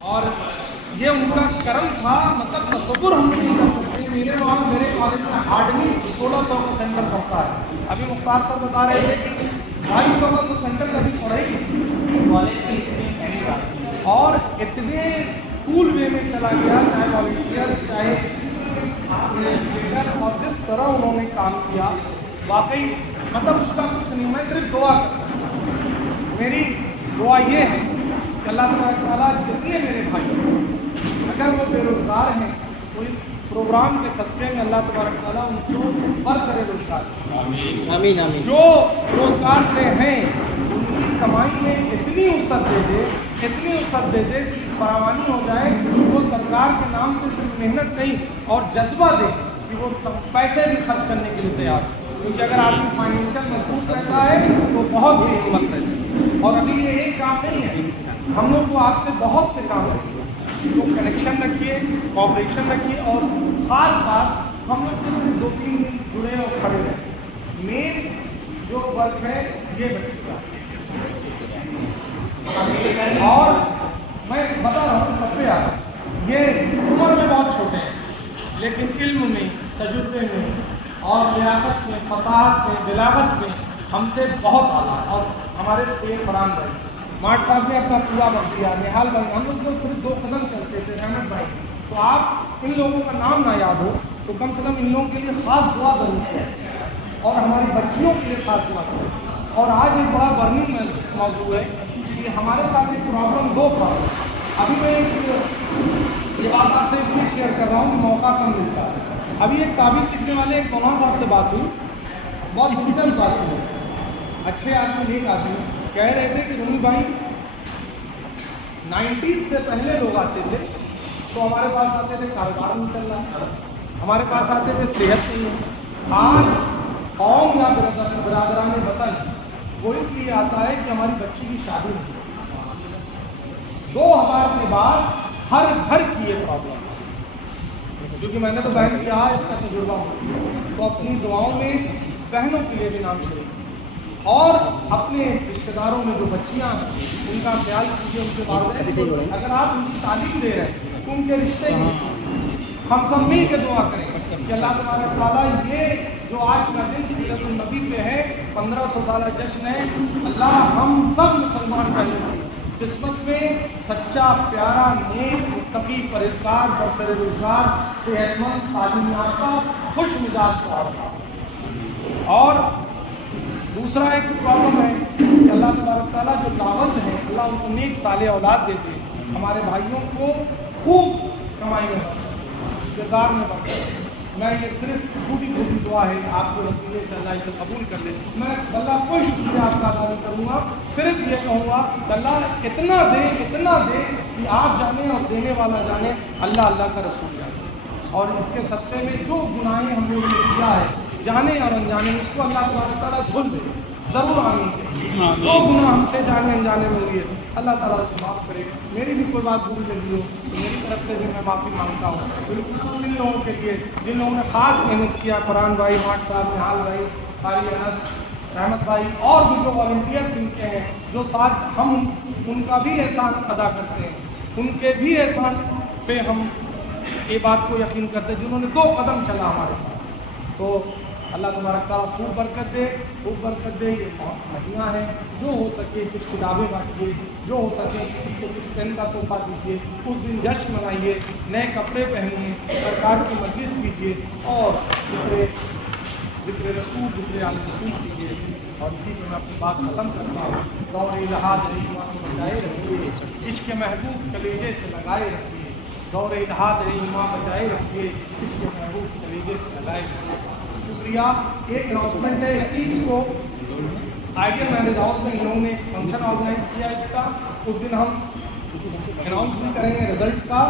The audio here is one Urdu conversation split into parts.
اور یہ ان کا کرم تھا، مطلب تصور ہم نہیں کر سکتے۔ میرے کالج میں ہارڈلی 1600 کا سینٹر پڑتا ہے۔ ابھی مختار صاحب بتا رہے تھے کہ 250 کا سینٹر کبھی پڑے گی، اور اتنے کول وے میں چلا گیا، چاہے والنٹیئر چاہے لیڈر، اور جس طرح انہوں نے کام کیا واقعی مطلب اس کا کچھ نہیں، میں صرف دعا کر سکتا ہوں۔ میری دعا یہ ہے کہ اللہ تعالیٰ جتنے میرے بھائی اگر وہ بے روزگار ہیں تو اس پروگرام کے صدقے میں اللہ تبارک تعالیٰ ان کو برسر روزگار آمین آمین آمین۔ جو روزگار سے ہیں ان کی کمائی میں اتنی وسعت دے دے کہ فراوانی ہو جائے، وہ سرکار کے نام پہ صرف محنت نہیں اور جذبہ دے کہ وہ پیسے بھی خرچ کرنے کے لیے تیار ہو، کیونکہ اگر آدمی فائنینشیل مضبوط رہتا ہے تو بہت سی ہمت رہتی ہے۔ اور ابھی یہ ایک کام نہیں ہے، ہم لوگ کو آپ سے بہت سے کام رکھیے، تو کنیکشن رکھیے، کوآپریشن رکھیے، اور خاص بات ہم لوگ کے صرف 2-3 دن جڑے اور کھڑے رہیں۔ مین جو ورک ہے یہ بچے کا، اور میں بتا رہا ہوں سب پہ یاد، یہ عمر میں بہت چھوٹے ہیں لیکن علم میں، تجربے میں اور لیاقت میں، فصاحت میں، بلاغت میں ہم سے بہت اعلیٰ ہے۔ اور ہمارے سید فرحان بھائی ماٹ صاحب نے اپنا پورا وقت دیا، نہال بھائی، ہم لوگ تو صرف 2 قدم چلتے تھے، احمد بھائی، تو آپ ان لوگوں کا نام نہ یاد ہو تو کم سے کم ان لوگوں کے لیے خاص دعا ضرور ہے، اور ہماری بچیوں کے لیے خاص دعا کریں۔ اور آج ایک بڑا برننگ موضوع ہے کہ ہمارے ساتھ ایک پرابلم، 2 پرابلم، ابھی میں یہ بات آپ سے اس لیے شیئر کر رہا ہوں کہ موقع کم ملتا ہے۔ ابھی ایک تعبیر لکھنے والے ایک مولانا صاحب سے بات ہوئی، بہت دلچسپ بات ہوئی، اچھے آدمی، نیک آدمی، کہہ رہے تھے کہ رومی بھائی 90s سے پہلے لوگ آتے تھے تو ہمارے پاس آتے تھے کاروبار نہیں چل رہا، ہمارے پاس آتے تھے صحت نہیں ہے۔ آج قوم یا برادران وطن وہ اس لیے آتا ہے کہ ہماری بچی کی شادی نہیں، 2000 کے بعد ہر گھر کی یہ پرابلم ہے، کیونکہ میں نے تو بہن کیا اس کا تجربہ ہو، تو اپنی دعاؤں میں بہنوں کے لیے بھی نام شریک، اور اپنے رشتہ داروں میں جو بچیاں ہیں ان کا خیال کیجیے، ان کے والدین، اگر آپ ان کی تعلیم دے رہے ہیں تو ان کے رشتے بھی، ہم سب مل کے دعا کریں کہ اللہ تبارک تعالیٰ یہ جو آج کا دن سیرت النبی پہ ہے، 1500 سالہ جشن ہے، اللہ ہم سب مسلمان بھائیوں کی قسمت میں سچا، پیارا، نیک، متقی، پرہیزگار، برسر روزگار، صحت مند، تعلیم یافتہ، خوش مزاج شعور۔ اور دوسرا ایک پرابلم ہے کہ اللہ تبارک تعالیٰ جو دعوت ہے، اللہ ان کو نیک صالح اولاد دے دے، ہمارے بھائیوں کو خوب کمائی میں کردار میں برکت۔ میں یہ صرف چھوٹی دعا ہے آپ کے وسیلے سے اللہ اسے قبول کر لے۔ میں اللہ کوئی شکریہ آپ کا ادا نہیں کروں گا، صرف یہ کہوں گا کہ اللہ اتنا دے کہ آپ جانیں اور دینے والا جانے، اللہ کا رسول جانے۔ اور اس کے صدقے میں جو گناہیں ہم لوگوں نے کیا ہے جانے اور انجانے میں، اس کو اللہ تبارک تعالیٰ دھل دے، ضرور آمین کہیں۔ جو گناہ ہم سے جانے انجانے میں ہوئی ہے اللہ تعالیٰ اس کو معاف کرے۔ میری بھی کوئی بات بری لگی ہو تو میری طرف سے بھی میں معافی مانگتا ہوں، بالخصوص ان لوگوں کے لیے جن لوگوں نے خاص محنت کیا، فرحان بھائی، ماٹ صاحب، نہال بھائی، قاری انس، احمد بھائی، اور بھی جو والنٹیئرس ان کے ہیں جو ساتھ، ہم ان کا بھی احسان ادا کرتے ہیں، ان کے بھی احسان پہ ہم یہ بات کو یقین کرتے ہیں جنہوں نے 2 قدم چلا ہمارے ساتھ۔ تو اللہ تبارک تعالیٰ خوب برکت دے۔ یہ مہینہ ہے، جو ہو سکے کچھ کتابیں بانٹیے، جو ہو سکے کسی کو کچھ پین کا تحفہ دیجیے، اس دن جشن منائیے، نئے کپڑے پہنیے، سرکار کی مجلس کیجیے، اور ذکر رسول، ذکر آل رسول کیجیے۔ اور اسی پہ میں اپنی بات ختم کرتا ہوں۔ دور الہاد رہنما کو بچائے رکھیے، عشق محبوب کلیجے سے لگائے رکھیے، دور الہاد رہنما بچائے رکھیے، عشق محبوب کلیجے سے لگائے رکھیے۔ شکریہ۔ ایک اناؤنسمنٹ ہے، 21 کو آئیڈیل میرج ہاؤس میں ان لوگوں نے فنکشن آرگنائز کیا اس کا، اس دن ہم اناؤنس بھی کریں گے رزلٹ کا،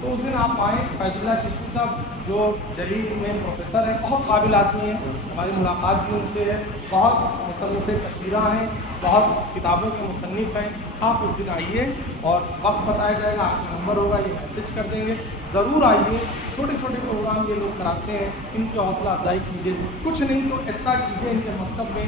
تو اس دن آپ آئیں۔ فیض اللہ چشتی صاحب جو دہلی میں پروفیسر ہیں، بہت قابل آدمی ہیں، ہماری ملاقات بھی ان سے ہے، بہت مصنف تفسیرہ ہیں، بہت کتابوں کے مصنف ہیں۔ آپ اس دن آئیے اور وقت بتایا جائے گا، آپ کا نمبر ہوگا، یہ میسج کر دیں گے، ضرور آئیے۔ چھوٹے چھوٹے پروگرام یہ لوگ کراتے ہیں، ان کی حوصلہ افزائی کیجیے، کچھ نہیں تو اتنا کیجیے ان کے مکتب میں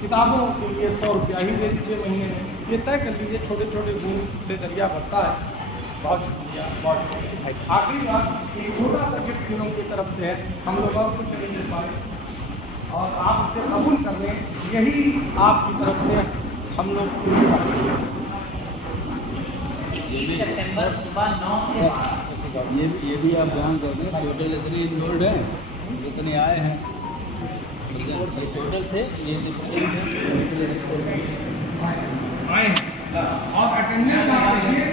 کتابوں کے لیے 100 روپیہ ہی دے دیجیے مہینے میں، یہ طے کر لیجیے، چھوٹے چھوٹے بوند سے دریا بھرتا ہے۔ بہت شکریہ، بہت شکریہ. آخری بات ایک چھوٹا سا گفٹ ان لوگوں کی طرف سے ہے، ہم لوگ اور کچھ نہیں دے پائے اور آپ اسے قبول کر لیں، یہی آپ کی طرف سے ہم لوگ کو سپٹمبر صبح 9 سے 12. یہ بھی آپ بیان کر دیں. ٹوٹل اتنے انرولڈ ہیں جتنے آئے ہیں ٹوٹل تھے یہ آئیں اور اٹینڈنس آپ دیکھیے